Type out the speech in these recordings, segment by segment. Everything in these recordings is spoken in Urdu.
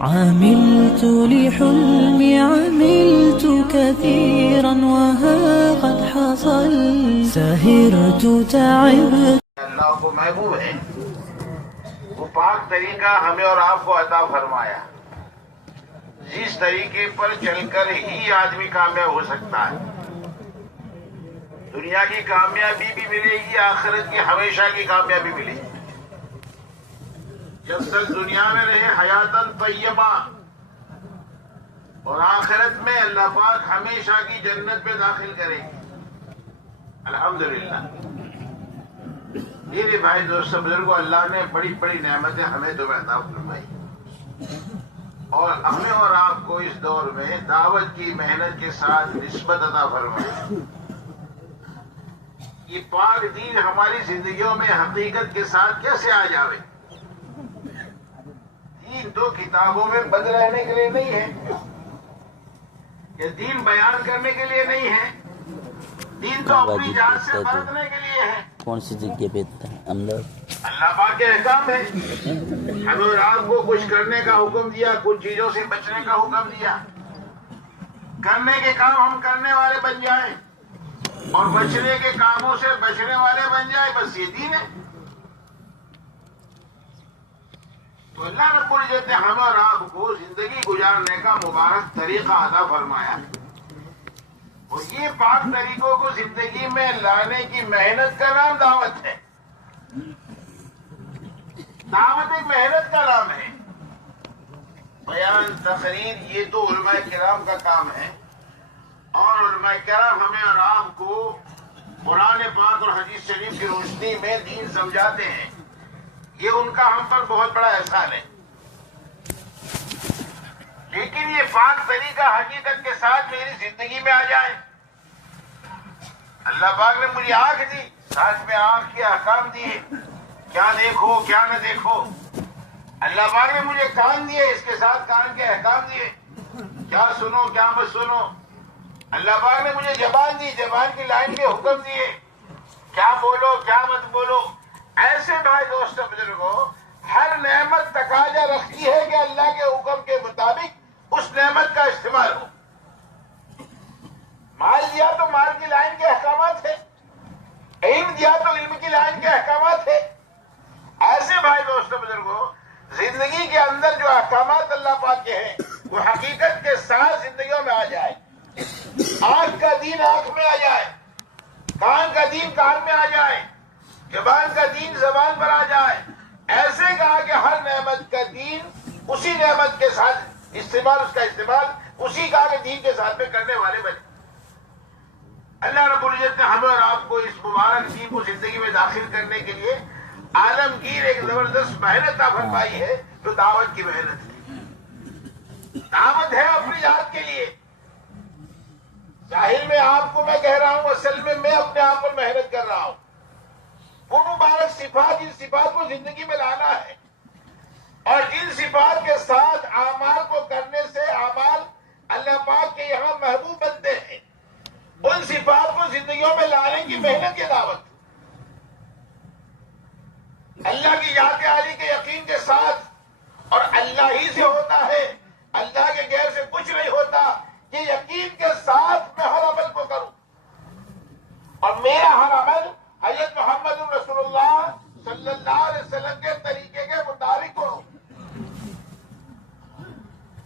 عملت لحلمي عملت كثيرا وها قد حصل سهرت تعبت. اللہ کو محبوب ہے، وہ پاک طریقہ ہمیں اور آپ کو عطا فرمایا، جس طریقے پر چل کر ہی آدمی کامیاب ہو سکتا ہے. دنیا کی کامیابی بھی ملے گی، آخرت کی ہمیشہ کی کامیابی ملے گی. جب تک دنیا میں رہے حیاتاً طیبہ، اور آخرت میں اللہ پاک ہمیشہ کی جنت میں داخل کرے گی. الحمدللہ. میرے بھائی دوستو بزرگوں، اللہ نے بڑی بڑی نعمتیں ہمیں تو عطا فرمائی، اور ہمیں اور آپ کو اس دور میں دعوت کی محنت کے ساتھ نسبت عطا فرمائی. یہ پاک دین ہماری زندگیوں میں حقیقت کے ساتھ کیسے آ جاوے؟ دین تو کتابوں میں بند رہنے کے لیے نہیں ہے، یہ دین بیان کرنے کے لیے نہیں ہے، دین تو اپنی جان سے برتنے کے لیے ہے. کون سی جگہ پہ اندر اللہ پاک کے احکام ہے. ہمیں اور آپ کو کچھ کرنے کا حکم دیا، کچھ چیزوں سے بچنے کا حکم دیا. کرنے کے کام ہم کرنے والے بن جائیں اور بچنے کے کاموں سے بچنے والے بن جائیں، بس یہ دین ہے. تو اللہ رب العزت نے ہم اور آپ کو زندگی گزارنے کا مبارک طریقہ عطا فرمایا، اور یہ پاک طریقوں کو زندگی میں لانے کی محنت کا نام دعوت ہے. دعوت ایک محنت کا نام ہے. بیان تقریر یہ تو علماء کرام کا کام ہے، اور علماء کرام ہمیں اور آپ کو قرآن پاک اور حدیث شریف کی روشنی میں دین سمجھاتے ہیں. یہ ان کا ہم پر بہت بڑا احسان ہے. لیکن یہ پاک طریقہ حقیقت کے ساتھ میری زندگی میں آ جائے. اللہ پاک نے مجھے آنکھ دی، ساتھ میں آنکھ کے احکام دیے، کیا دیکھو کیا نہ دیکھو. اللہ پاک نے مجھے کان دیے، اس کے ساتھ کان کے احکام دیے، کیا سنو کیا مت سنو. اللہ پاک نے مجھے زبان دی، زبان کی لائن کے حکم دیے، کیا بولو کیا مت بولو. ایسے بھائی دوستو بزرگوں، ہر نعمت تقاضا رکھتی ہے کہ اللہ کے حکم کے مطابق اس نعمت کا استعمال ہو. مال دیا تو مال کی لائن کے احکامات ہے، علم دیا تو علم کی لائن کے احکامات ہے. ایسے بھائی دوستو بزرگوں، زندگی کے اندر جو احکامات اللہ پاک کے ہیں وہ حقیقت کے ساتھ زندگیوں میں آ جائے. آنکھ کا دین آنکھ میں آ جائے، کان کا دین کان میں آ جائے، زبان کا دین زبان پر آ جائے. ایسے کہا کہ ہر نعمت کا دین اسی نعمت کے ساتھ استعمال، اس کا استعمال اسی کہا کہ دین کے ساتھ میں کرنے والے بنے. اللہ رب العزت نے ہمیں اور آپ کو اس مبارک دین کو زندگی میں داخل کرنے کے لیے عالمگیر ایک زبردست محنت عطا فرمائی ہے، جو دعوت کی محنت ہے. دعوت ہے اپنی ذات کے لیے. ظاہر میں آپ کو میں کہہ رہا ہوں، اصل میں اپنے آپ پر محنت کر رہا ہوں. وہ مبارک صفات، ان صفات کو زندگی میں لانا ہے، اور جن صفات کے ساتھ اعمال کو کرنے سے اعمال اللہ پاک کے یہاں محبوب بنتے ہیں، ان صفات کو زندگیوں میں لانے کی محنت کی دعوت. اللہ کی ذات عالی کے یقین کے ساتھ، اور اللہ ہی سے ہوتا ہے، اللہ کے غیر سے کچھ نہیں ہوتا. کہ یقین کے ساتھ میں ہر عمل کو کروں، اور میرا ہر عمل حضرت محمد رسول اللہ صلی اللہ علیہ وسلم کے طریقے کے مطابق ہو.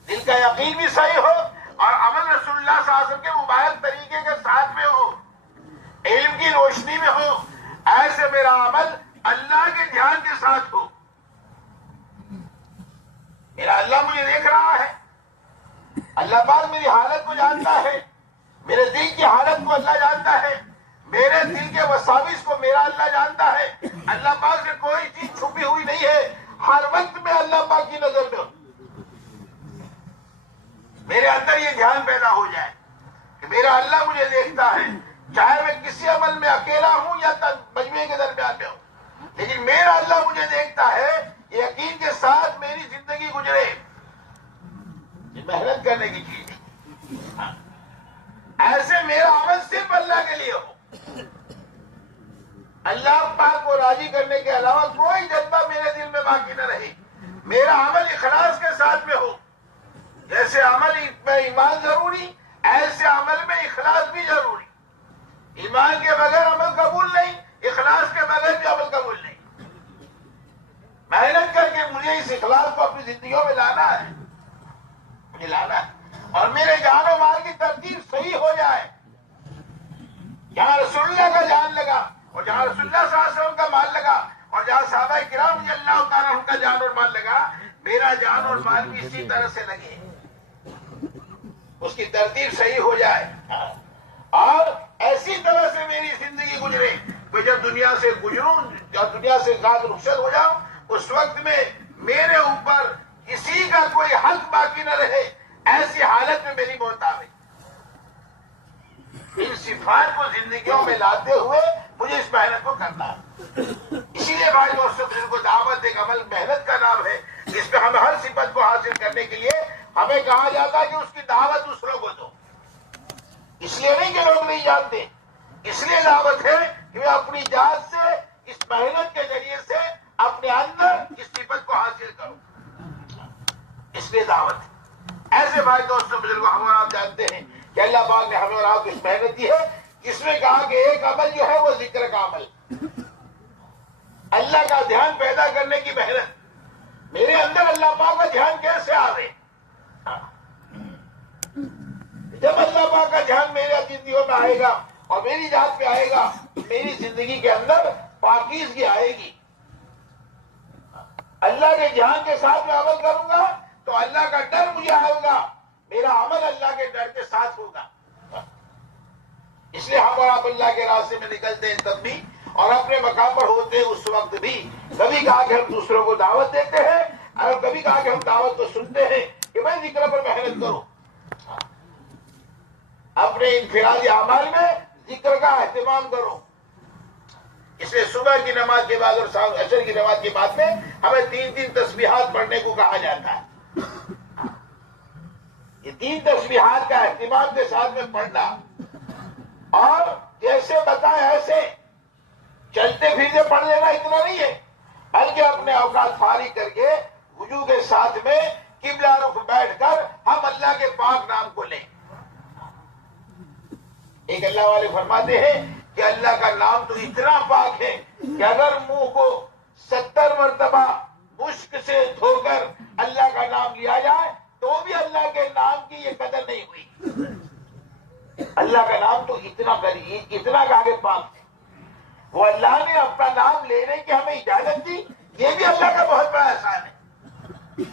دل کا یقین بھی صحیح ہو، اور عمل رسول اللہ صلی اللہ علیہ وسلم کے مبارک طریقے کے ساتھ میں ہو، علم کی روشنی میں ہو. ایسے میرا عمل اللہ کے دھیان کے ساتھ ہو. میرا اللہ مجھے دیکھ رہا ہے، اللہ پاک میری حالت کو جانتا ہے، میرے دل کی حالت کو اللہ جانتا ہے، میرے دل کے وساوس کو میرا اللہ جانتا ہے. اللہ پاک سے کوئی چیز چھپی ہوئی نہیں ہے، ہر وقت میں اللہ پاک کی نظر میں ہوں. میرے اندر یہ دھیان پیدا ہو جائے کہ میرا اللہ مجھے دیکھتا ہے، چاہے میں کسی عمل میں اکیلا ہوں یا مجموعے کے درمیان میں ہوں، لیکن میرا اللہ مجھے دیکھتا ہے. یقین کے ساتھ میری زندگی گزرے، یہ محنت کرنے کی چیز ہے. ایسے میرا عمل صرف اللہ کے لیے ہو، اللہ پاک کو راضی کرنے کے علاوہ کوئی جذبہ میرے دل میں باقی نہ رہے. میرا عمل اخلاص کے ساتھ میں ہو. میں ایمان ضروری، ایسے عمل میں اخلاص بھی ضروری. ایمان کے بغیر عمل قبول نہیں، اخلاص کے بغیر بھی عمل قبول نہیں. محنت کر کے مجھے اس اخلاص کو اپنی زندگیوں میں لانا ہے، مجھے لانا ہے. اور میرے جان و مال کی ترتیب صحیح ہو جائے. جہاں رسول اللہ کا جان لگا اور جہاں رسول اللہ صلی اللہ علیہ وسلم کا مال لگا اور جہاں صحابہ کرام رضی اللہ تعالیٰ عنہ کا جان اور مال لگا، میرا جان اور مال بھی اسی طرح سے لگے، اس کی ترتیب صحیح ہو جائے اور ایسی طرح سے میری زندگی گزرے کہ جب دنیا سے گزروں یا دنیا سے ذات رخصت ہو جاؤں، اس وقت میں میرے اوپر کسی کا کوئی حق باقی نہ رہے. ایسی حالت میں میری موت آئے. ان صفات کو زندگیوں میں لاتے ہوئے مجھے اس محنت کو کرنا ہے. اسی لیے بھائی دوستوں، کو دعوت ایک عمل محنت کا نام ہے، جس پہ ہم ہر صفت کو حاصل کرنے کے لیے ہمیں کہا جاتا ہے کہ اس کی دعوت دوسروں کو دو. اس لیے نہیں کہ لوگ نہیں جانتے، اس لیے دعوت ہے کہ میں اپنی ذات سے اس محنت کے ذریعے سے اپنے اندر اس صفت کو حاصل کروں. اس لیے دعوت ہے. ایسے بھائی دوستوں بزرگوں، ہم اور آپ جانتے ہیں کہ اللہ پاک نے ہمیں اور آپ کو اس محنت دی ہے. اس میں کہا کہ ایک عمل جو ہے وہ ذکر کا عمل، اللہ کا دھیان پیدا کرنے کی محنت. میرے اندر اللہ پاک کا دھیان کیسے آوے؟ جب اللہ پاک کا دھیان میرے زندگیوں میں آئے گا اور میری ذات پہ آئے گا، میری زندگی کے اندر پاکیزگی آئے گی. اللہ کے دھیان کے ساتھ میں عمل کروں گا تو اللہ کا ڈر مجھے آئے گا، میرا عمل اللہ کے ڈر کے ساتھ ہوگا. اس لیے ہم اور آپ اللہ کے راستے میں نکلتے ہیں تب بھی اور اپنے مقام پر ہوتے ہیں اس وقت بھی. کبھی کہا کہ ہم دوسروں کو دعوت دیتے ہیں اور کبھی کہا کہ ہم دعوت کو سنتے ہیں کہ میں ذکر پر محنت کروں. اپنے انفرادی اعمال میں ذکر کا اہتمام کرو. اس لیے صبح کی نماز کے بعد اور عصر کی نماز کے بعد میں ہمیں 3 تسبیحات پڑھنے کو کہا جاتا ہے. یہ 3 تسبیحات کا اہتمام کے ساتھ میں پڑھنا اور جیسے بتائیں ایسے چلتے پھرتے پڑھ لینا اتنا نہیں ہے، بلکہ اپنے اوقات فارغ کر کے وضو کے ساتھ میں قبلہ رخ بیٹھ کر ہم اللہ کے پاک نام کو لیں. ایک اللہ والے فرماتے ہیں کہ اللہ کا نام تو اتنا پاک ہے کہ اگر منہ کو 70 مرتبہ مشک سے دھو کر اللہ کا نام لیا جائے تو بھی اللہ کے نام کی یہ قدر نہیں ہوئی. اللہ کا نام تو اتنا آگے پاک ہے. وہ اللہ نے اپنا نام لینے کی ہمیں اجازت دی، یہ بھی اللہ کا بہت بڑا احسان ہے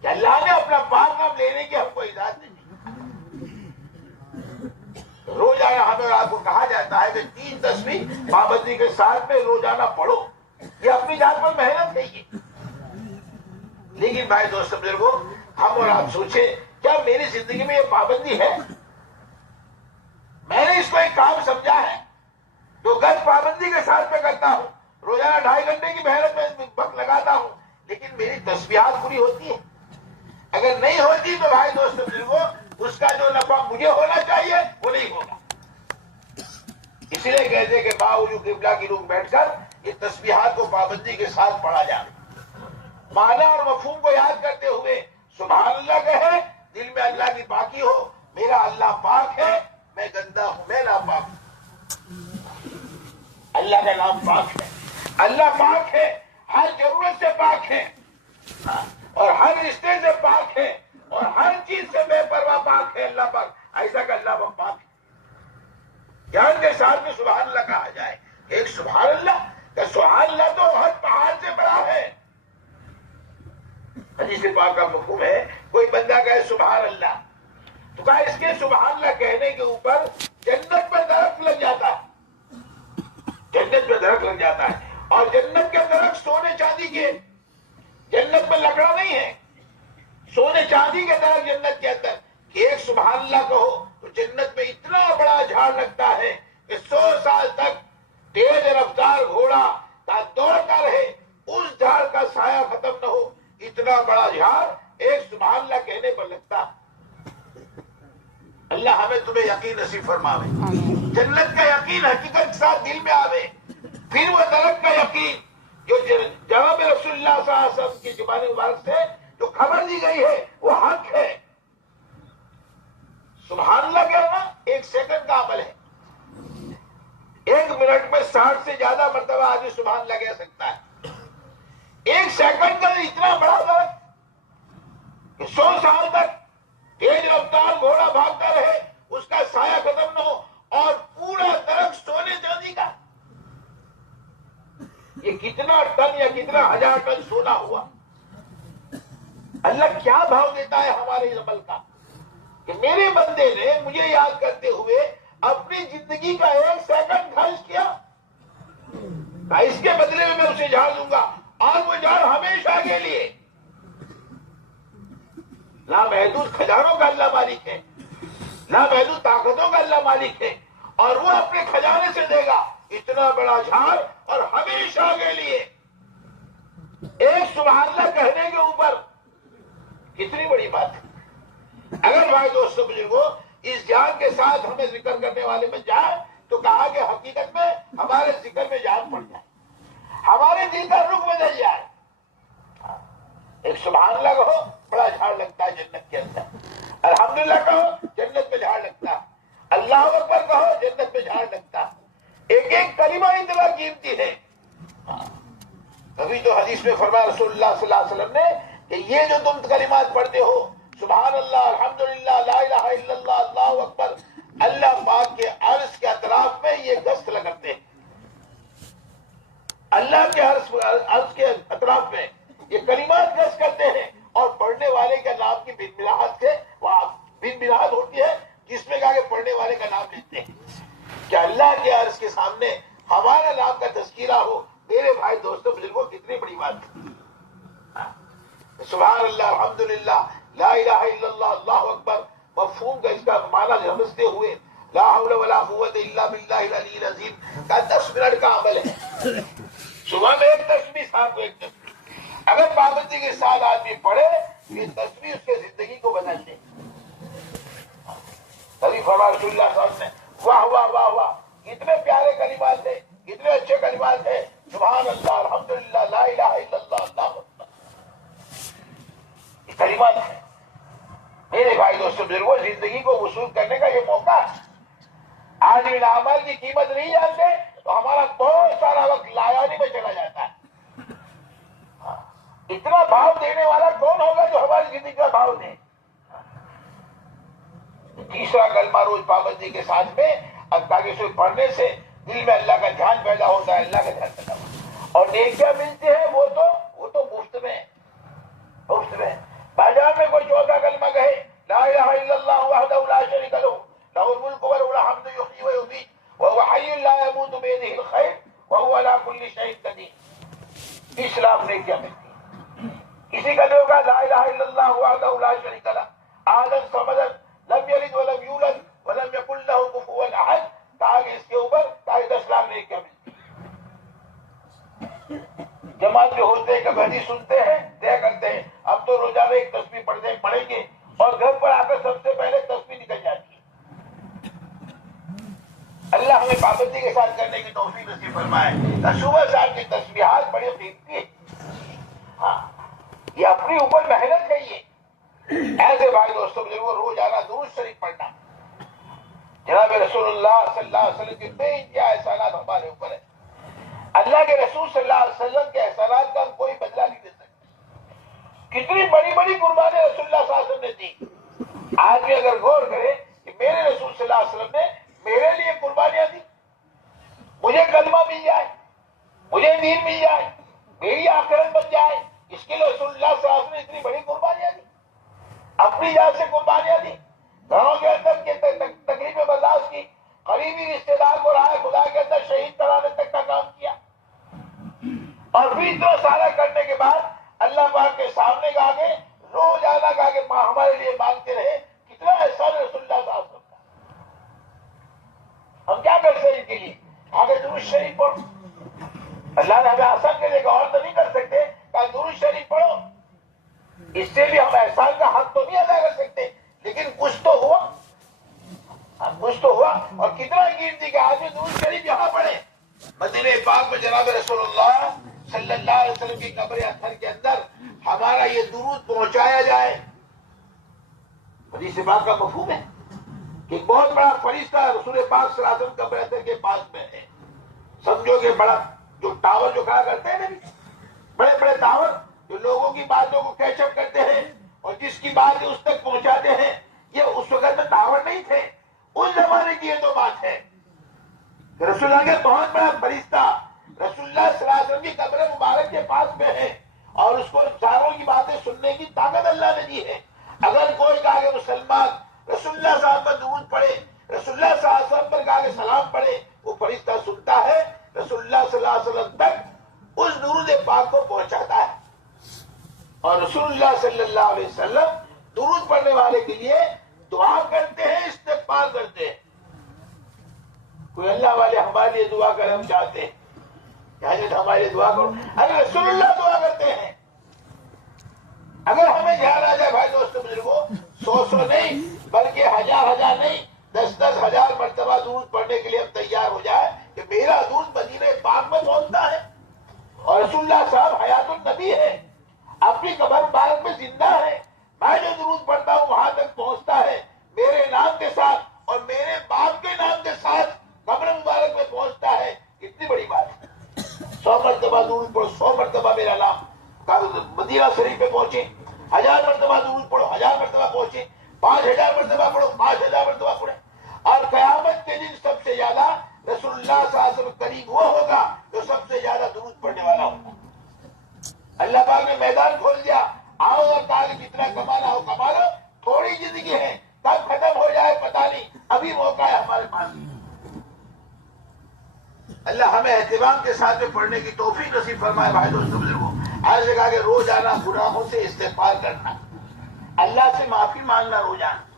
کہ اللہ نے اپنا پاک نام لینے کی ہم کو اجازت دی. روزانہ ہمیں آپ کو کہا جاتا ہے کہ 3 تسبیح پابندی کے ساتھ میں روزانہ پڑھو. یہ اپنی ذات پر محنت ہے یہ. لیکن بھائی دوستوں بزرگوں، ہم اور آپ سوچیں کیا میری زندگی میں یہ پابندی ہے؟ میں نے اس کو ایک کام سمجھا ہے جو گز پابندی کے ساتھ میں کرتا ہوں. روزانہ 2.5 گھنٹے کی محنت میں وقت لگاتا ہوں، لیکن میری تسبیحات پوری ہوتی ہے؟ اگر نہیں ہوتی تو بھائی دوستوں بزرگوں، اس کا جو نفع مجھے ہونا چاہیے وہ نہیں ہوگا. اسی لیے کہتے کہ باوجود قبلہ کی روح بیٹھ کر یہ تسبیحات کو پابندی کے ساتھ پڑھا جائے. معنی اور مفہوم کو یاد کرتے ہوئے سبحان اللہ کہے، دل میں اللہ کی پاکی ہو. میرا اللہ پاک ہے، میں گندا ہوں، میں ناپاک ہوں. اللہ کا نام پاک ہے. اللہ پاک ہے، ہر ضرورت سے پاک ہے اور ہر رشتے سے پاک ہے اور ہر چیز سے بے پرواہ پاک ہے. اللہ پاک ایسا کہ اللہ پاک ہے. جان کے ساتھ میں سبحان اللہ کہا جائے. ایک سبحان اللہ کہ سبحان اللہ تو ہر پہاڑ سے بڑا ہے. حدیث پاک کا مفہوم ہے، کوئی بندہ کہے سبحان اللہ تو کہا اس کے سبحان اللہ کہنے کے اوپر جنت میں درخت لگ جاتا ہے. جنت میں درخت لگ جاتا ہے اور جنت کے درخت سونے چاندی کے. جنت میں لکڑا نہیں ہے، سونے چاندی کے درخت جنت کے اندر. کہ ایک سبحان اللہ کہو تو جنت میں اتنا بڑا جھاڑ لگتا ہے کہ 100 سال تک تیز رفتار گھوڑا دوڑتا رہے، اس جھاڑ کا سایہ ختم نہ ہو. اتنا بڑا جھاڑ ایک سبحان اللہ کہنے پر لگتا. اللہ ہمیں تمہیں یقین نصیب فرماوے. جنت کا یقین حقیقت کے ساتھ دل میں آوے. پھر وہ درخت کا یقین جو جناب رسول اللہ صلی اللہ علیہ وسلم کی زبان مبارک سے جو خبر دی گئی ہے وہ حق ہے. سبحان اللہ کہنا 1 سیکنڈ کا عمل ہے. 1 منٹ میں 60 سے زیادہ مرتبہ آدمی سبحان اللہ کہہ سکتا ہے. 1 سیکنڈ کا اتنا بڑا درخت کہ 100 سال تک تیز رفتار گھوڑا بھاگتا رہے، اس کا سایہ ختم نہ ہو، اور پورا درخت سونے چاندی کا. یہ کتنا ٹن یا کتنا 1000 ٹن سونا ہوا. اللہ کیا بھاؤ دیتا ہے ہمارے اس عمل کا کہ میرے بندے نے مجھے یاد کرتے ہوئے اپنی زندگی کا 1 سیکنڈ خرچ کیا. اس کے بدلے میں اسے جھاڑ دوں گا، اور وہ جھاڑ ہمیشہ کے لیے. لامحدود خزانوں کا اللہ مالک ہے، لامحدود طاقتوں کا اللہ مالک ہے، اور وہ اپنے خزانے سے دے گا اتنا بڑا جھاڑ اور ہمیشہ کے لیے. ایک سبحان اللہ کہنے کے اوپر کتنی بڑی بات ہے. اگر بھائی دوستوں بزرگوں اس جان کے ساتھ ہمیں ذکر کرنے والے بن جائے تو کہا کہ حقیقت میں ہمارے ذکر میں جان پڑ جائے، ہمارے دل کا رخ بدل جائے. ایک سبحان اللہ کہو بڑا جھاڑ لگتا ہے جنت کے اندر. الحمدللہ کہو جنت میں جھاڑ لگتا ہے. اللہ اکبر کہو جنت میں جھاڑ لگتا ہے. ایک ایک کلمہ اتنا قیمتی ہے. ابھی تو حدیث میں فرمایا رسول اللہ صلی اللہ علیہ وسلم نے کہ یہ جو تم کلمات پڑھتے ہو، سبحان اللہ، الحمدللہ، لا الہ الا اللہ، اللہ اکبر، اللہ پاک کے عرش کے اطراف میں یہ گشت لگتے ہیں. اللہ کے عرش کے اطراف میں یہ کلمات گشت کرتے ہیں، اور پڑھنے والے کا نام کی بن بناہت سے بن بناہت ہوتی ہے، جس میں کہا کہ پڑھنے والے کا نام لیتے ہیں. کہ اللہ کے عرش کے سامنے ہمارا نام کا تذکرہ ہو. میرے بھائی دوستوں بزرگوں کتنی بڑی بات ہے. سبحان اللہ، الحمدللہ، لا الہ الا اللہ، اللہ اکبر، مفہوم کا اس کا معنی سمجھتے ہوئے لا حول ولا قوت الا باللہ العلی العظیم کا 10 منٹ کا عمل ہے. صبح میں 1 تسبیح، شام کو 1 تسبیح. اگر پابندی کے ساتھ آدمی پڑھے یہ تسبیح اس کے زندگی کو بدل دے. تبھی فرمایا رسول اللہ صلی اللہ علیہ وسلم، واہ واہ واہ واہ، اتنے پیارے کلمات تھے، اتنے اچھے کلمات تھے. سبحان اللہ، الحمدللہ، لا الہ الا اللہ، اللہ اکبر. یہ کلمات ہیں. میرے بھائی دوستوں بزرگوں، زندگی کو وصول کرنے کا یہ موقع ہے. آج ان اعمال کی قیمت نہیں جانتے تو ہمارا بہت سارا وقت لایانی میں چلا جاتا ہے. اتنا بھاؤ دینے والا کون ہوگا جو ہماری زندگی کا بھاؤ دے. تیسرا کلمہ روز پابندی کے ساتھ میں، تاکہ اسے پڑھنے سے دل میں اللہ کا دھیان پیدا ہوتا ہے، اللہ کا دھیان پیدا ہوتا ہے. اور نیکیاں ملتی ہیں وہ تو مفت میں، مفت میں. بازار میں کوئی چوتھا کلمہ کہے، لا الہ الا اللہ وحدہ لا شریک لہ، لہ الملک وله الحمد یحیی ویمیت وهو حی لا یموت بیدہ الخیر وهو علی کل شیء قدیر. اسلام نیکیاں ملتی ہیں. کسی کا ہوگا لا الہ الا اللہ وحدہ لا شریک لہ، احد الصمد، لم یلد ولم یولد ولم یکن لہ کفوا احد، تاکہ اس کے اوپر 10 لاکھ نیکیاں ملتی ہیں. جماعت جو ہوتے ہیں کبھی حدیث سنتے ہیں، طے کرتے ہیں اب تو روزانہ 1 تسبیح پڑھیں گے، اور گھر پر آ کر سب سے پہلے تسبیح نکل جاتی ہے. اللہ ہمیں پابندی کے ساتھ کرنے کی توفیق نصیب فرمائے. صبح شام کی تسبیحات بڑی قیمتی ہے. ہاں، یہ اپنی اوپر محنت ہے. یہ ایسے بھائی دوستوں بزرگوں روزانہ درود شریف پڑھنا. جناب رسول اللہ صلی اللہ علیہ وسلم کے بے انتہا احسانات ہمارے اوپر ہے. اللہ کے رسول صلی اللہ علیہ وسلم کے احسانات کا ہم کوئی بدلہ نہیں دے سکتے. کتنی بڑی بڑی قربانی رسول اللہ صلی اللہ علیہ وسلم نے دی. آدمی اگر غور کرے کہ میرے رسول صلی اللہ علیہ وسلم نے میرے لیے قربانیاں دی، مجھے کلمہ مل جائے، مجھے دین مل جائے، میری آخرت بن جائے، اس کے لیے رسول اللہ صلی اللہ علیہ وسلم نے اتنی بڑی قربانیاں دی. اپنی جان سے قربانیاں دی، گھروں کے اندر کی تکلیفیں برداشت کی، قریبی رشتے دار کو رائے خدا کے اندر شہید کرانے تک کا کام کیا. اور پھر اتنا سارا کرنے کے بعد اللہ پاک کے سامنے گا کے روزانہ گا کے ہمارے لیے مانگتے رہے. کتنا احسان رسول اللہ صلی اللہ علیہ وسلم کا. ہم کیا کر سکتے ان کے لیے؟ آگے درود شریف پڑھو. اللہ نے ہمیں آسان کرے گا، اور تو نہیں کر سکتے، کہ درود شریف پڑھو. اس سے بھی ہم احسان کا حق تو نہیں ادا کر سکتے، لیکن کچھ تو ہوا، کچھ تو ہوا. اور کتنا قیمتی کہ آدمی درود شریف یہاں پڑھے. مدینہ پاک میں جناب رسول اللہ صلی اللہ علیہ وسلم کی قبر اطہر کے اندر ہمارا یہ درود پہنچایا جائے. حدیث پاک کا مفہوم ہے. کہ بہت بڑا فرشتہ رسول پاک صلی اللہ علیہ وسلم کا بہتر کے پاس میں ہے. سمجھو کہ بڑا جو ٹاور جو کھڑا کرتے ہیں نا، بڑے بڑے ٹاور جو لوگوں کی باتوں کو کیچ اپ کرتے ہیں اور جس کی بات ہے اس تک پہنچاتے ہیں، یہ اس وقت میں ٹاور نہیں تھے، اس زمانے کی یہ تو بات ہے کہ رسول اللہ کے بہت بڑا فرشتہ رسول اللہ صلی اللہ علیہ وسلم کی قبر مبارک کے پاس میں ہے اور اس کو چاروں کی باتیں سننے کی طاقت اللہ نے دی ہے. اگر کوئی کہا کہ مسلمان رسول اللہ صاحب پر درود پڑھے، رسول اللہ صلی اللہ علیہ وسلم پر کہا کہ سلام پڑھے، وہ فرشتہ سنتا ہے، رسول اللہ صلی اللہ علیہ وسلم تک اس درود پاک کو پہنچاتا ہے. اور رسول اللہ صلی اللہ علیہ وسلم درود پڑھنے والے کے لیے دعا کرتے ہیں، استغفار کرتے ہیں. کوئی اللہ والے ہمارے لیے دعا کر، ہم چاہتے ہیں کہ حضرت ہمارے لیے دعا کرو. اگر رسول اللہ دعا کرتے ہیں، اگر ہمیں دھیان آ جائے بھائی دوستوں بزرگوں، 100 نہیں بلکہ 1000 نہیں، 10 ہزار مرتبہ درود پڑھنے کے لیے ہم تیار ہو جائے کہ میرا درود مدینہ پاک میں پہنچتا ہے اور رسول اللہ صاحب حیات النبی ہے، اپنی قبر مبارک میں زندہ ہے، میں جو درود پڑھتا ہوں وہاں تک پہنچتا ہے میرے نام کے ساتھ اور میرے باپ کے نام کے ساتھ قبر مبارک میں پہنچتا ہے. کتنی بڑی بات ہے. 100 مرتبہ درود پڑھو، 100 مرتبہ میرا نام مدینہ شریف پہ پہنچے، 1000 مرتبہ درود پڑھو، 1000 مرتبہ پہنچے، 5000 مرتبہ پڑھو، 5000 مرتبہ پڑھے. اور قیامت کے دن سب سے زیادہ رسول اللہ صلی اللہ علیہ وسلم قریب وہ ہوگا جو سب سے زیادہ درود پڑھنے والا ہوگا. اللہ پاک نے میدان کھول دیا، آؤ اور کہا کہ جتنا کمانا ہو کما لو، تھوڑی زندگی ہے، کب ختم ہو جائے پتہ نہیں، ابھی موقع ہے ہمارے پاس. اللہ ہمیں اہتمام کے ساتھ میں پڑھنے کی توفیق نصیب فرمائے. بھائی دوستوں بزرگوں، آج نے کہا کہ روزانہ گناہوں سے استغفار کرنا، اللہ سے معافی مانگنا روزانہ.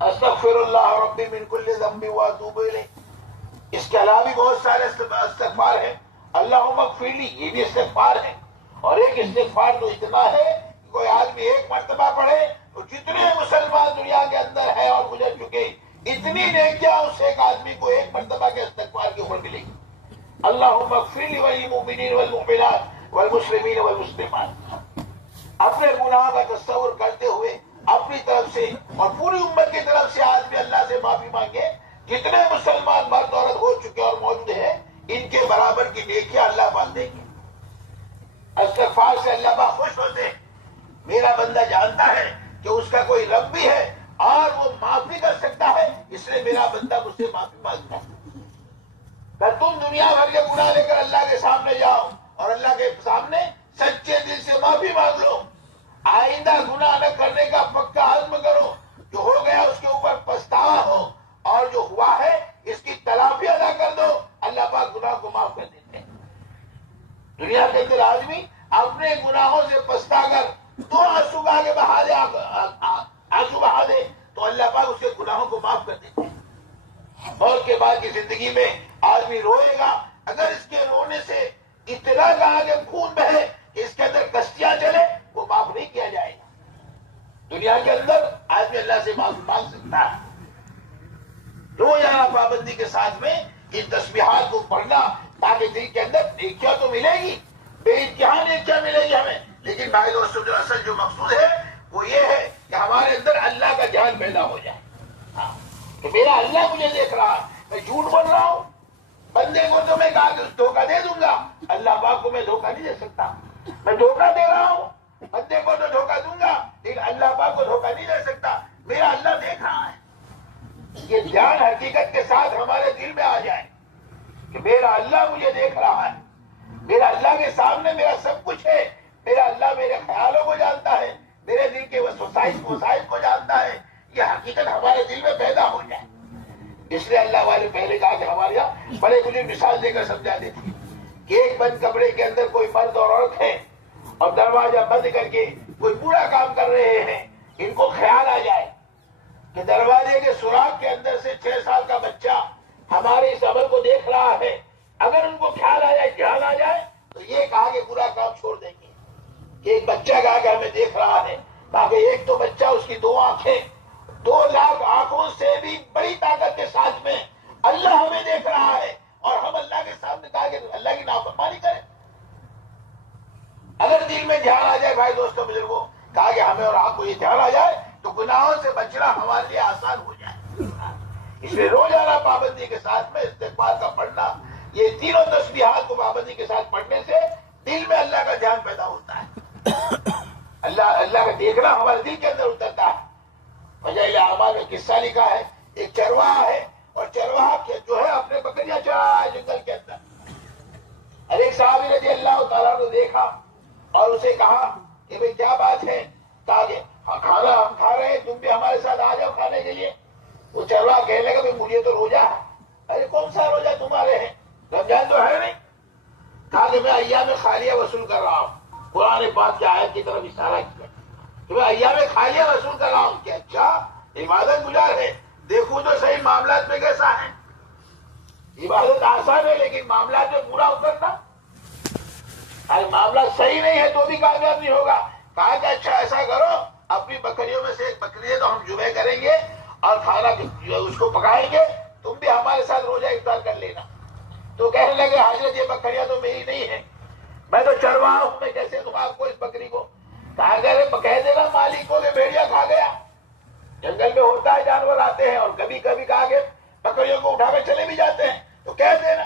استغفر اللہ ربی من کل ذنب واتوب الیہ. اس کے علاوہ بھی بہت سارے استغفار ہیں. اللہم اغفر لی، یہ بھی استغفار ہے. اور ایک استغفار تو اتنا ہے کہ کوئی آدمی ایک مرتبہ پڑھے تو جتنے مسلمان دنیا کے اندر ہے اور گزر چکے، اتنی نیکیاں اس ایک آدمی کو ایک مرتبہ کے استغفار کی عمر ملے گی. اللہم اغفر لی وللمؤمنین والمؤمنات والمسلمین والمسلمات. اپنے گناہ کا تصور کرتے ہوئے اپنی طرف سے اور پوری امت کی طرف سے آدمی اللہ سے معافی مانگے. جتنے مسلمان مرد عورت ہو چکے اور موجود ہیں، ان کے برابر کی نیکیاں اللہ پاک دیں گے. استغفار سے اللہ پاک خوش ہوتے ہیں. میرا بندہ جانتا ہے کہ اس کا کوئی رب بھی ہے اور وہ معافی کر سکتا ہے، اس لیے میرا بندہ مجھ سے معافی مانگتا ہے. کہ تم دنیا بھر کے گناہ لے کر اللہ کے سامنے جاؤ اور اللہ کے سامنے سچے دل سے معافی مانگ لو. آئندہ گناہ نہ کرنے کا پکا عزم کرو. جو ہو گیا اس کے اوپر پچھتاوا ہو اور جو ہوا ہے اس کی تلافی ادا کر دو. اللہ پاک گناہ کو معاف کر دیتے ہیں. دنیا کے اندر آدمی اپنے گناہوں سے پچھتا کر 2 آنسو آگے بہا دے، آنسو بہا دے تو اللہ پاک اس کے گناہوں کو معاف کر دیتے ہیں. اور کے بعد کی زندگی میں آدمی روئے گا، اگر اس کے رونے سے اتنا کہا کہ خون بہے کہ اس کے اندر کشتیاں چلے، وہ معاف نہیں کیا جائے گا. دنیا کے اندر آدمی اللہ سے معافی مانگ سکتا ہے. روزانہ پابندی کے ساتھ میں ان تسبیحات کو پڑھنا، تاکہ دل کے اندر نیکیاں تو ملے گی، بے انتہا نیکیاں ملے گی ہمیں. لیکن بھائی دوستوں جو اصل جو مقصود ہے وہ یہ ہے کہ ہمارے اندر اللہ کا دھیان پیدا ہو جائے. کہ میرا اللہ مجھے دیکھ رہا ہے، میں جھوٹ بول رہا ہوں. بندے کو تو میں کہا کہ دھوکہ دے دوں گا، اللہ پاک کو میں دھوکہ نہیں دے سکتا. میں دھوکہ دے رہا ہوں، بندے کو تو دھوکہ دوں گا لیکن اللہ پاک کو دھوکہ نہیں دے سکتا. میرا اللہ دیکھ رہا ہے. یہ دھیان حقیقت کے ساتھ ہمارے دل میں آ جائے کہ میرا اللہ مجھے دیکھ رہا ہے، میرا اللہ کے سامنے میرا سب کچھ ہے، میرا اللہ میرے خیالوں کو جانتا ہے، میرے دل کے وسائل کو جانتا ہے. یہ حقیقت ہمارے دل میں پیدا ہو جائے. اس لیے اللہ والے پہلے کہا کہ ہمارے یہاں بڑے بڑی مثال دے کر سمجھا دیتے کہ ایک بند کمرے کے اندر کوئی مرد اور عورت ہے اور دروازہ بند کر کے کوئی برا کام کر رہے ہیں. ان کو خیال آ جائے کہ دروازے کے سوراخ کے اندر سے 6 سال کا بچہ ہمارے اس عمل کو دیکھ رہا ہے. اگر ان کو خیال آ جائے، دھیان آ جائے تو یہ کہا کہ برا کام چھوڑ دیں گے. کہ ایک بچہ کہا کہ ہمیں دیکھ رہا ہے، تاکہ ایک تو بچہ، اس کی 2 آنکھیں، 2 لاکھ آنکھوں سے بھی بڑی طاقت کے ساتھ میں اللہ ہمیں دیکھ رہا ہے اور ہم اللہ کے سامنے کہا کہ اللہ کی نافرمانی کریں. اگر دل میں دھیان آ جائے بھائی دوستوں بزرگوں، کہا کہ ہمیں اور آپ کو یہ دھیان آ جائے تو گناہوں سے بچنا ہمارے لیے آسان ہو جائے. اس لیے روزانہ پابندی کے ساتھ میں استغفار کا پڑھنا، یہ تینوں تسبیحات کو پابندی کے ساتھ پڑھنے سے دل میں اللہ کا دھیان پیدا ہوتا ہے، اللہ کا دیکھنا ہمارے دل کے اندر اترتا ہے. فضائل اعمال میں قصہ لکھا ہے، ایک چرواہا ہے اور چرواہا جو ہے اپنے بکریاں چرا ہے جنگل کے اندر. اور ایک صحابی رضی اللہ تعالیٰ نے دیکھا اور اسے کہا کہ بھئی کیا بات ہے، تاکہ کھانا ہم کھا رہے ہیں، تم بھی ہمارے ساتھ آ جاؤ کھانے کے لیے. وہ چرواہا کہنے لگا بھئی مجھے تو روزہ ہے. ارے کون سا روزہ تمہارے ہیں، رمضان تو ہے نہیں. کہا کہ میں ایام خالیہ وصول کر رہا ہوں. قرآن پاک کی آیت کی طرف اشارہ کیا کہ میں ایام خالیہ وصول کر رہا ہوں. کہ اچھا عبادت گزار ہے، دیکھو تو صحیح معاملات میں کیسا ہے. عبادت آسان ہے لیکن معاملات میں پورا اترنا، اگر معاملہ صحیح نہیں ہے تو بھی کامیاب نہیں ہوگا. کہا کہ اچھا ایسا کرو، اپنی بکریوں میں سے ایک بکری ہے تو ہم ذبح کریں گے اور کھانا اس کو پکائیں گے، تم بھی ہمارے ساتھ روزہ افطار کر لینا. تو کہنے لگے حضرت یہ بکریاں تو میری نہیں ہیں، میں تو چرواہا ہوں، میں کیسے تم آپ کو اس بکری کو. کہا کہ کہہ دینا مالک کو کہ بھیڑیا کھا گیا. جنگل میں ہوتا ہے جانور آتے ہیں اور کبھی کبھی کہا کہ بکریوں کو اٹھا کر چلے بھی جاتے ہیں، تو کہہ دینا.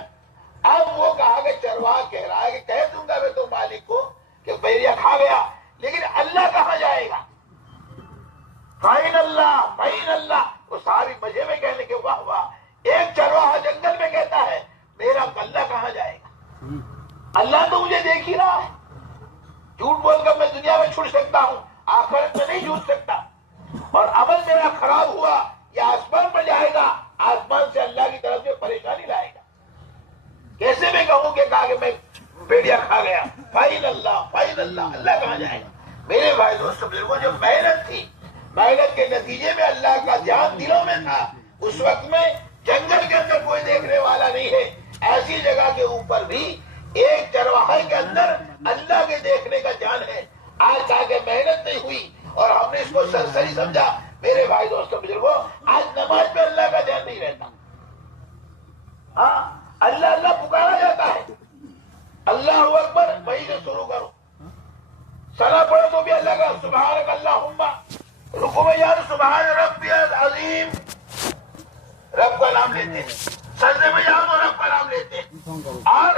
اب وہ کہا کہ چرواہا کہہ رہا ہے کہ کہہ دوں گا میں تو مالک کو کہ بھیڑیا کھا گیا، لیکن اللہ کہاں جائے گا. فَإِنَ اللَّهَ فَإِنَ اللَّهَ. وہ ساری مزے میں کہنے کے واہ واہ، ایک چرواہا جنگل میں کہتا ہے میرا اللہ کہاں جائے گا. اللہ تو مجھے دیکھ ہی رہا ہے. جھوٹ بول کر میں دنیا میں چھوڑ سکتا ہوں، آخرت میں نہیں جھوٹ سکتا. اور عمل میرا خراب ہوا یا آسمان پر جائے گا، آسمان سے اللہ کی طرف سے پریشانی لائے گا. کیسے میں کہوں کہ کہا کہ میں بیڑیا کھا گیا. فَإِنَ اللَّهَ فَإِنَ اللَّهَ. اللہ کہاں جائے گا. میرے بھائی دوستوں بزرگوں، جو محنت تھی، محنت کے نتیجے میں اللہ کا دھیان دلوں میں تھا. اس وقت میں جنگل کے اندر کوئی دیکھنے والا نہیں ہے، ایسی جگہ کے اوپر بھی ایک چرواہے کے اندر اللہ کے دیکھنے کا دھیان ہے. آج کہا کہ محنت نہیں ہوئی اور ہم نے اس کو سرسری سمجھا. میرے بھائی دوستوں بزرگوں، آج نماز میں اللہ کا دھیان نہیں رہتا. ہاں اللہ اللہ پکارا جاتا ہے، اللہ اکبر وہی سے شروع کرو. سنا پڑھو تو بھی اللہ کا سبحانک اللہم. رکوع میں یار سبحان ربی العظیم، رب کا نام لیتے ہیں. سجدے میں جاؤ تو رب کا نام لیتے ہیں. اور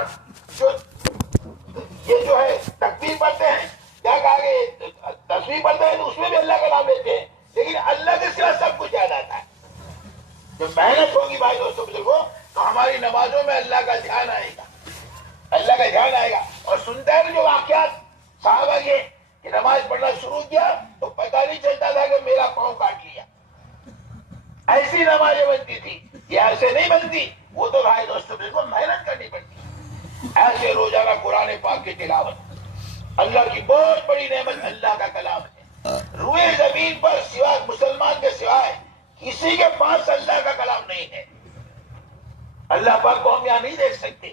یہ جو ہے تکبیر پڑھتے ہیں، کیا کہا کہ تصویر پڑھتے ہیں تو اس میں بھی اللہ کا نام لیتے ہیں، لیکن اللہ کے سوا سب کچھ یاد آتا ہے. جو محنت ہوگی بھائی دوستوں بزرگوں، تو ہماری نمازوں میں اللہ کا دھیان آئے گا، اللہ کا دھیان آئے گا. اور سنتے ہیں جو واقعات صحابہ کے کہ نماز پڑھنا شروع کیا تو پتہ نہیں چلتا تھا کہ میرا پاؤں کاٹ لیا. ایسی نمازیں بنتی تھی، یہ ایسے نہیں بنتی. وہ تو بھائی دوستوں بزرگوں محنت کرنی پڑتی. ایسے روزانہ قرآن پاک کی تلاوت، اللہ کی بہت بڑی نعمت اللہ کا کلام ہے. روئے زمین پر سوائے مسلمان کے سوائے کسی کے پاس اللہ کا کلام نہیں ہے. اللہ پاک کو ہم یہاں نہیں دیکھ سکتے.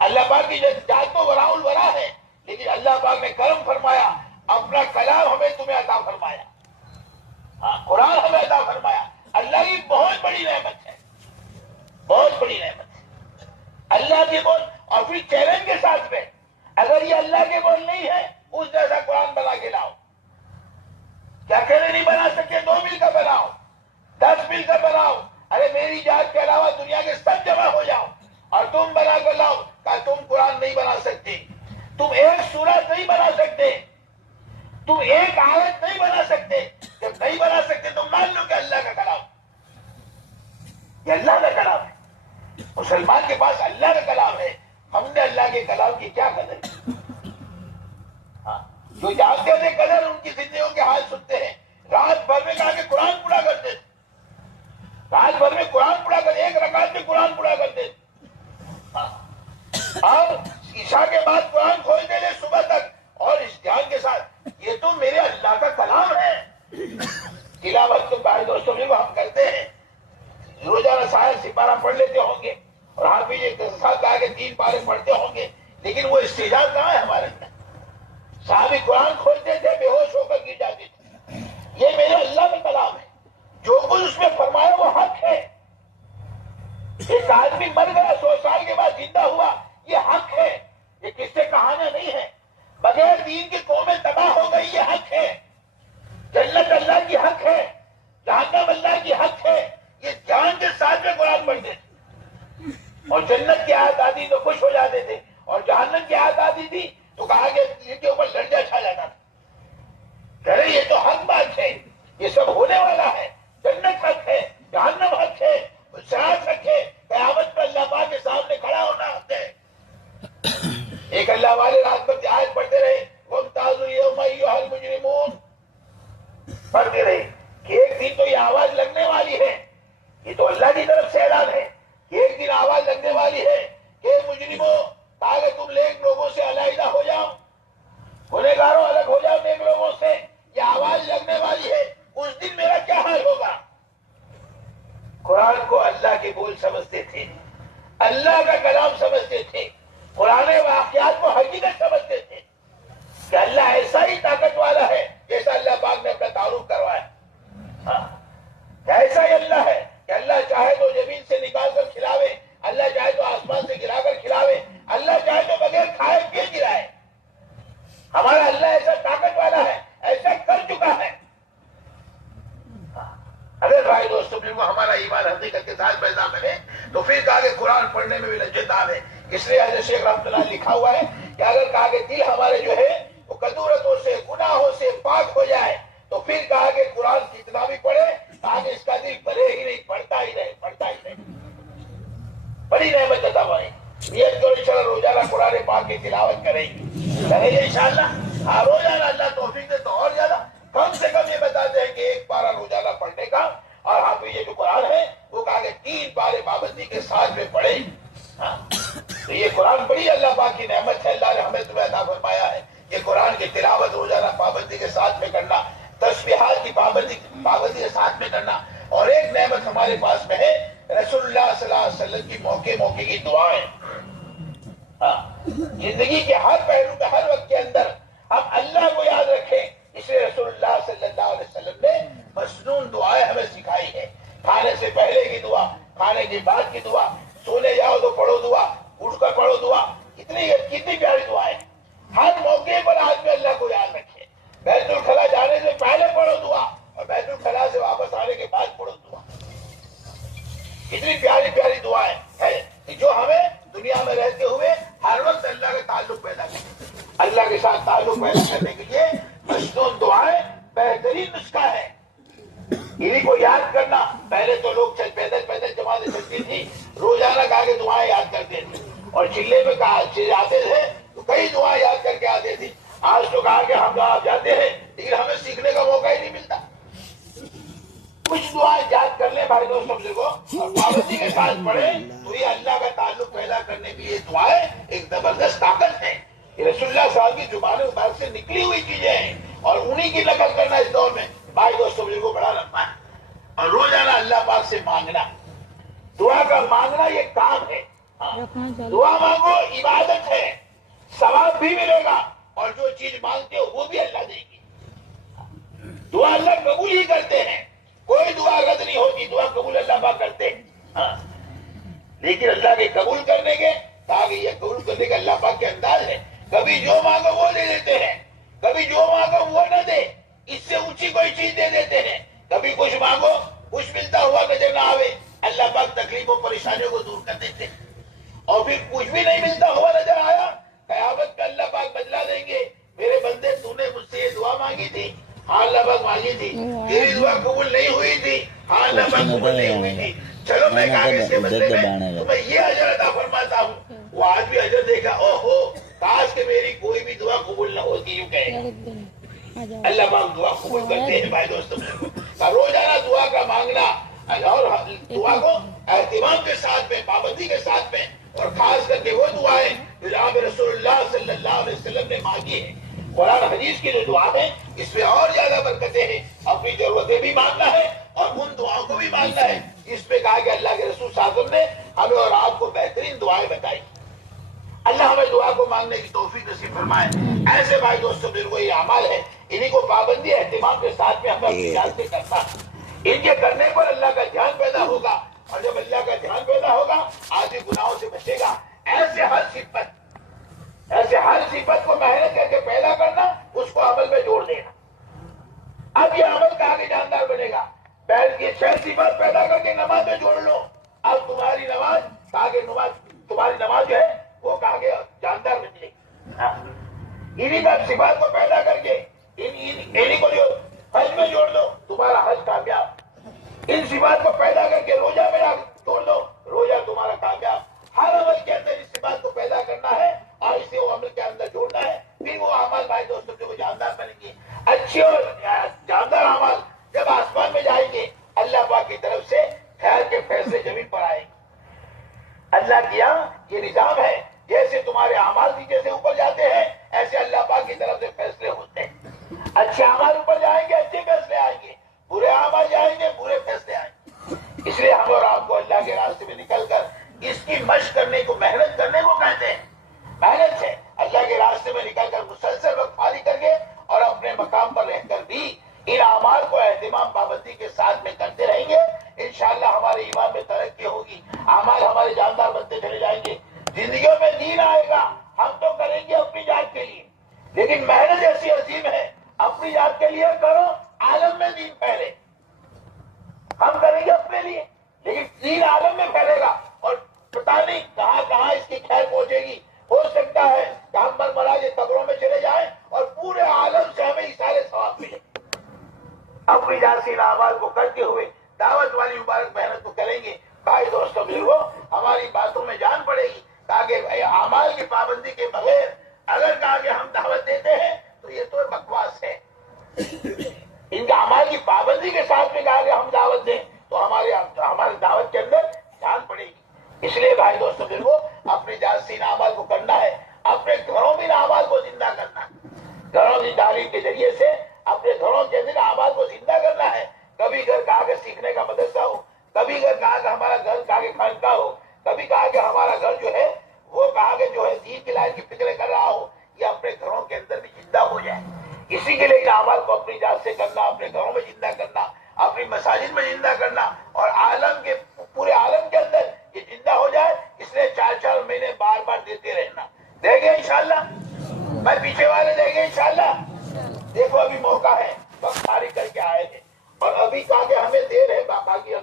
اللہ پاک کی ذات تو وراء الورا ہے، لیکن اللہ پاک نے کرم فرمایا، اپنا کلام ہمیں تمہیں عطا فرمایا. قرآن ہمیں عطا فرمایا. اللہ کی بہت بڑی نعمت ہے، بہت بڑی نعمت ہے اللہ کی بول. اور پھر چیلنج کے ساتھ میں، اگر یہ اللہ کے بول نہیں ہے اس جیسا قرآن بنا کے لاؤ. کیا اکیلے نہیں بنا سکتے؟ 2 مل کر بناؤ، 10 مل کر بناؤ. ارے میری ذات کے علاوہ دنیا کے سب جمع ہو جاؤ اور تم بنا کر لاؤ. کہا تم قرآن نہیں بنا سکتے، تم ایک سورت نہیں بنا سکتے، تم ایک آیت نہیں بنا سکتے. جب نہیں بنا سکتے تو مان لو کہ اللہ کا کلام، یہ اللہ کا کلام ہے. مسلمان کے پاس اللہ کا کلام ہے. ہم نے اللہ کے کلام کی کیا قدر کی؟ جو جانتے تھے قدر، ان کی زندگیوں کے حال سنتے ہیں. رات بھر میں کہا کہ قرآن پڑھا کرتے، رات بھر میں قرآن پڑھا کر، ایک رکعت میں قرآن پڑھا کرتے. اور عشاء کے بعد قرآن کھولتے تھے صبح تک، اور اس دھیان کے ساتھ یہ تو میرے اللہ کا کلام اور جنت کی آیت آتی تو خوش ہو جاتے تھے، اور جہنم کی آیت آتی تھی تو کہا کہ ان کے اوپر لڑجا چھا جاتا تھا. کہہ رہے یہ تو حق بات ہے، یہ سب ہونے والا ہے. جنت حق ہے، جہنم حق ہے، صراط حق ہے، قیامت پر اللہ پاک کے سامنے کھڑا ہونا حق ہے. ایک اللہ والے رات بھر آیت پڑھتے رہے، وَامْتَازُوا الْيَوْمَ أَيُّهَا الْمُجْرِمُونَ، پڑھتے رہے کہ ایک دن تو یہ آواز لگنے والی ہے. یہ تو اللہ کی طرف سے اعلان ہے کہ ایک دن آواز لگنے والی ہے کہ مجرموں، تاکہ تم نیک لوگوں سے علیحدہ ہو جاؤ، گنہگاروں الگ ہو جاؤ نیک لوگوں سے. یہ آواز لگنے والی ہے، اس دن میرا کیا حال ہوگا. قرآن کو اللہ کے بول سمجھتے تھے، اللہ کا کلام سمجھتے تھے، قرآن واقعات کو حقیقت سمجھتے تھے کہ اللہ ایسا ہی طاقت والا ہے جیسا اللہ پاک نے اپنا تعارف کروایا. ایسا ہی اللہ ہے کہ اللہ چاہے تو زمین سے نکال کر کھلاوے، اللہ چاہے تو آسمان سے گرا کر کھلاوے، اللہ چاہے تو بغیر کھائے پھر گرائے. ہمارا اللہ ایسا طاقت والا ہے، ایسا کر چکا ہے. اگر بھائی دوستوں کو ہمارا ایمان حقیقت کے ساتھ پیدا کرے تو پھر کہا کہ قرآن پڑھنے میں بھی لذت آوے. اس لیے حضرت شیخ رحمۃ اللہ لکھا ہوا ہے کہ اگر کہا کہ دل ہمارے جو ہے وہ کدورتوں سے گناہوں سے پاک ہو جائے تو پھر کہا کہ قرآن کتنا بھی پڑھے تاکہ اس کا دل بھرے ہی نہیں، پڑھتا ہی رہے، پڑھتا ہی رہے. بڑی نعمت عطا فرمائے. نیت کرو انشاءاللہ روزانہ قرآن پاک کی تلاوت کریں گے انشاءاللہ. ہاں روزانہ اللہ توفیق دے تو اور زیادہ. کم سے کم یہ بتاتے ہیں کہ ایک پارہ روزانہ پڑھنے کا، اور ہاں یہ جو قرآن ہے وہ کہا کہ 3 پارے پابندی کے ساتھ میں پڑھے. تو یہ قرآن بڑی اللہ پاک کی نعمت ہے، اللہ نے ہمیں تمہیں عطا فرمایا ہے. یہ قرآن کی تلاوت روزانہ پابندی کے ساتھ میں کرنا، تسبیحات کی پابندی کے ساتھ میں کرنا. اور ایک نعمت ہمارے پاس میں ہے رسول اللہ صلی اللہ علیہ وسلم کی موقع موقع کی دعائیں. زندگی کے ہر پہلو میں ہر وقت کے اندر ہم اللہ کو یاد رکھیں. اس لیے رسول اللہ صلی اللہ علیہ وسلم نے مسنون دعائیں ہمیں سکھائی ہے. کھانے سے پہلے کی دعا، کھانے کے بعد کی دعا، سونے جاؤ تو پڑھو دعا، اٹھ کر پڑھو دعا. کتنی پیاری دعائیں. ہر موقع پر آدمی اللہ کو یاد رکھے. بیت الخلا جانے سے پہلے پڑھو دعا، اور بیت الخلا سے واپس آنے کے بعد پڑھو دعا. کتنی پیاری پیاری دعائیں ہیں جو ہمیں دنیا میں رہتے ہوئے ہر وقت اللہ کا تعلق پیدا کرے. اللہ کے ساتھ تعلق پیدا کرنے کے لیے مشنون دعائیں بہترین نسخہ ہے. انہیں کو یاد کرنا. پہلے تو لوگ پیدل جماعتیں چلتی تھی، روزانہ کہا کہ دعائیں یاد کرتے تھے، اور چلے میں آتے تھے تو کئی دعائیں یاد کر کے آتے تھے. آج تو کہا کہ ہم آپ جاتے ہیں لیکن ہمیں سیکھنے کا موقع ہی نہیں ملتا. کچھ دعائیں یاد کر لیں بھائی دوست سب سے کو، اور پابندی کے ساتھ پڑھیں تو یہ اللہ کا تعلق پیدا کرنے کے لیے دعائیں ایک زبردست طاقت ہے. یہ رسول اللہ صاحب کی زبان مبارک سے نکلی ہوئی چیزیں ہیں، اور انہی کی نقل کرنا اس دور میں بھائی دوستوں کو بڑا لمبا ہے. اور روزانہ اللہ پاک سے مانگنا، دعا کا مانگنا یہ کام ہے. دعا مانگو عبادت ہے، ثواب بھی ملے گا، اور جو چیز مانگتے ہو وہ بھی اللہ دے گی. دعا اللہ قبول ہی کرتے ہیں، کوئی دعا رد نہیں ہوتی، دعا قبول اللہ پاک کرتے ہیں. لیکن اللہ کے قبول کرنے کے تاکہ یہ قبول کرنے کا اللہ پاک کے انداز ہے. کبھی جو مانگو وہ دے دیتے ہیں، کبھی جو مانگو وہ نہ دے، اس سے اونچی کوئی چیز دے دیتے ہیں. کبھی کچھ مانگو کچھ ملتا ہوا نظر نہ آوے، اللہ پاک تکلیفوں پریشانیوں کو دور کر دیتے ہیں. اور پھر کچھ بھی نہیں ملتا ہوا نظر آیا، قیامت کا اللہ پاک بدلا دیں گے. میرے بندے تو نے مجھ سے یہ دعا مانگی تھی، ہاں اللہ پاک مانگی تھی، تیری دعا قبول نہیں ہوئی تھی، ہاں اللہ پاک قبول نہیں ہوئی تھی. چلو میں کہا کہ اس کے بدلے میں تمہیں یہ اجر عطا فرماتا ہوں. وہ آج بھی اجر دیکھا، او ہو کاش کہ میری کوئی بھی دعا قبول نہ ہوتی. یوں کہے گا اللہ پاک دعا قبول کرتے ہیں. بھائی دوستوں روزانہ دعا کا مانگنا، اور دعا کو اہتمام کے ساتھ میں، پابندی کے ساتھ میں، اور خاص کر کے وہ دعائیں جو جناب رسول اللہ صلی اللہ علیہ وسلم نے مانگی ہے. قرآن حدیث کی جو دعا ہے اس میں اور زیادہ برکتیں ہیں. اپنی ضرورتیں بھی مانگنا ہے اور ان دعاؤں کو بھی مانگنا ہے. اس پہ کہا کہ اللہ کے رسول صلی اللہ علیہ وسلم نے ہمیں اور آپ کو بہترین دعائیں بتائی. اللہ ہمیں دعا کو مانگنے کی توفیق نصیب فرمائے. ایسے بھائی دوستوں بالکل یہ اعمال ہے، انہیں کو پابندی اہتمام کے ساتھ میں ہمیں اپنی جان سے کرنا. ان کے کرنے پر اللہ کا دھیان پیدا ہوگا، اور جب اللہ کا دھیان پیدا ہوگا آدمی گناہوں سے بچے گا. ایسے ہر صفت کو محنت کر کے پیدا کرنا، اس کو عمل میں جوڑ دینا. اب یہ عمل کا آگے جاندار بنے گا. پہلے یہ 6 صفات پیدا کر کے نماز میں جوڑ لو. اب تمہاری نماز تاکہ نماز تمہاری نماز جو ہے وہ کہا گیا جاندار بن جائے گی. انہی کا صفات کو پیدا کر کے انہی کو جو حج میں جوڑ دو تمہارا حج کامیاب. ان صفات کو پیدا کر کے روزہ میں جوڑ دو روزہ تمہارا کامیاب. ہر عمل کے اندر اس صفات کو پیدا کرنا ہے اور اسے وہ عمل کے اندر جوڑنا ہے. پھر وہ اعمال بھائی دوستوں جو جاندار بنیں گے. اچھے اور جاندار اعمال جب آسمان میں جائیں گے اللہ پاک کی طرف سے خیر کے فیصلے زمین پر آئیں گے. اللہ کیا یہ نظام ہے. جیسے تمہارے اعمال نیچے سے اوپر جاتے ہیں ایسے اللہ پاک کی طرف سے فیصلے ہوتے ہیں. اچھے اعمال اوپر جائیں گے اچھے فیصلے آئیں گے. برے اعمال جائیں گے برے فیصلے آئیں گے. اس لیے ہم اور آپ کو اللہ کے راستے میں نکل کر اس کی مشق کرنے کو محنت کرنے کو کہتے ہیں. محنت سے اللہ کے راستے میں نکل کر مسلسل وقت فارغ کر کے اور اپنے مقام پر رہ کر بھی ان اعمال کو اہتمام پابندی کے ساتھ میں کرتے رہیں گے. انشاءاللہ ہمارے ایمان میں ترقی ہوگی. اعمال ہمارے جاندار بنتے چلے جائیں گے. زندگیوں میں دین آئے گا. ہم تو کریں گے اپنی جان کے لیے لیکن محنت ایسی عظیم ہے اپنی جان کے لیے کرو. عالم میں دین پھیلے. ہم کریں گے اپنے لیے لیکن دین عالم میں پھیلے گا اور پتہ نہیں کہاں کہاں اس کی خیر پہنچے گی. ہو سکتا ہے کہ ہم مرمرا کے قبروں میں چلے جائیں اور پورے عالم سے ہمیں اشارے ثواب ملے. اپنی جان سے اعمال کو کرتے ہوئے دعوت والی مبارک محنت کو کریں گے. بھائی دوستوں بزرگوں ہماری باتوں میں جان پڑے گی تاکہ اعمال کی پابندی کے بغیر اگر کہا کہ ہم دعوت دیتے ہیں تو یہ تو بکواس ہے. ان کا اعمال کی پابندی کے ساتھ میں کہا کہ ہم دعوت دیں تو ہماری دعوت کے اندر جان پڑے گی. اس لیے بھائی دوستوں بزرگوں اپنی جان سے ان اعمال کو کرنا ہے. اپنے گھروں میں ان اعمال کو زندہ کرنا ہے. گھروں کی تعلیم کے ذریعے سے اپنے گھروں کے اندر اعمال کو زندہ کرنا ہے. کبھی گھر کہا کہ سیکھنے کا مدرسہ ہو, کبھی گھر کہا کہ ہمارا گھر کہا کہ خانقاہ ہو, کبھی کہا کہ ہمارا گھر جو ہے وہ کہا کہ جو ہے دین کی لائن کی فکریں کر رہا ہو. یہ اپنے گھروں کے اندر بھی زندہ ہو جائے. اسی کے لیے ان اعمال کو اپنی جان سے کرنا, اپنے گھروں میں زندہ کرنا, اپنی مساجد میں زندہ کرنا اور عالم کے پورے عالم کے اندر یہ زندہ ہو جائے. اس لیے 4 مہینے بار بار دیتے رہنا. دیں گے انشاءاللہ. میں پیچھے والے دیں گے انشاءاللہ. دیکھو ابھی موقع ہے, وقت فارغ کر کے آئے تھے اور ابھی کہا کہ ہمیں دیر ہے باقی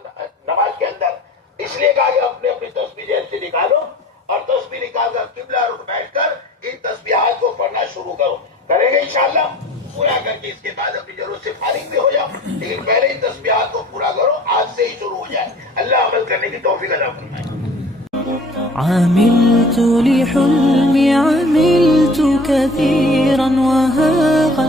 نماز کے اندر. اس لیے کہا کہ اپنے اپنی تسبیح جیب سے نکالو اور تسبیح نکال کر قبلہ رخ بیٹھ کر ان تسبیحات کو پڑھنا شروع کرو. کریں گے انشاءاللہ. پورا کر کے اس کے بعد اپنی ضرورت سے فارغ بھی ہو جاؤ لیکن پہلے ان تسبیحات کو پورا کرو. آج سے ہی شروع ہو جائے. اللہ عمل کرنے کی توفیق عطا فرمائے. عملت لحلمي عملت كثيرا وها